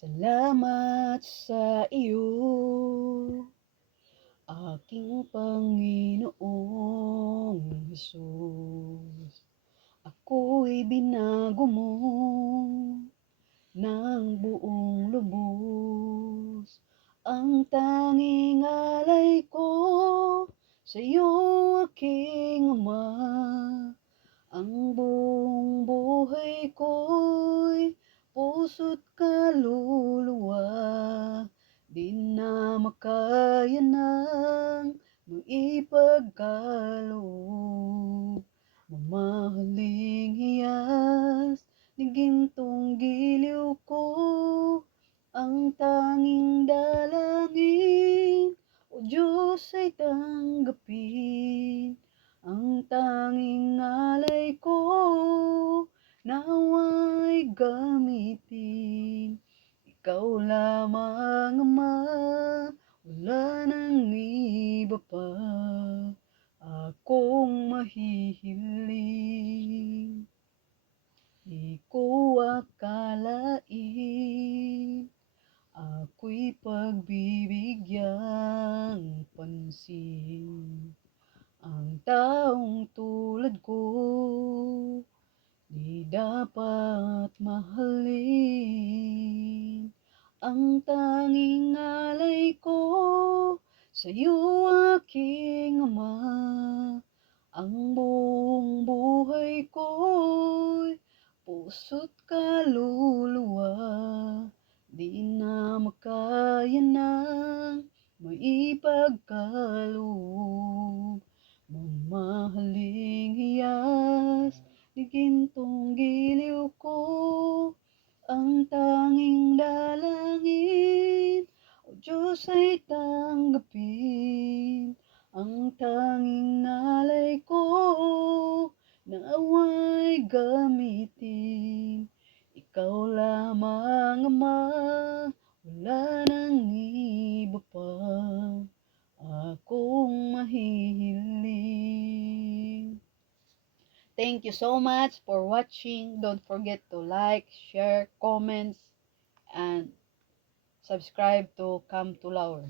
Salamat sa iyo, aking Panginoong Hesus. Ako'y binago mo ng buong lubos. Ang tanging alay ko sa iyo, aking Ama. Ang buong buhay ko'y puso't kaluluwa, di na makaya ng maipagkaloob. Mamahaling hiyas ni gintong giliw ko, ang tanging dalangin, O Diyos, ay tanggapin. Ang tanging alay ko, nawa'y gamitin. Ikaw lamang, Ama, wala nang iba pa akong mahihiling. Di ko akalain ako'y pagbibigyang pansin. Ang taong tulad ko, di dapat mahalin. Ang tanging alay ko sa iyo, aking Ama. Ang buong buhay ko'y puso't kaluluwa, di na makaya ng maipagkaloob. Mamahaling hiyas ni gintong giliw ko, ang tanging dalangin, O Diyos, ay tanggapin. Ang tanging alay ko, nawa'y gamitin. Ikaw lamang, Ama, wala nang iba pa akong mahihiling. Thank you so much for watching. Don't forget to like, share, comments, and subscribe to Come to Lower.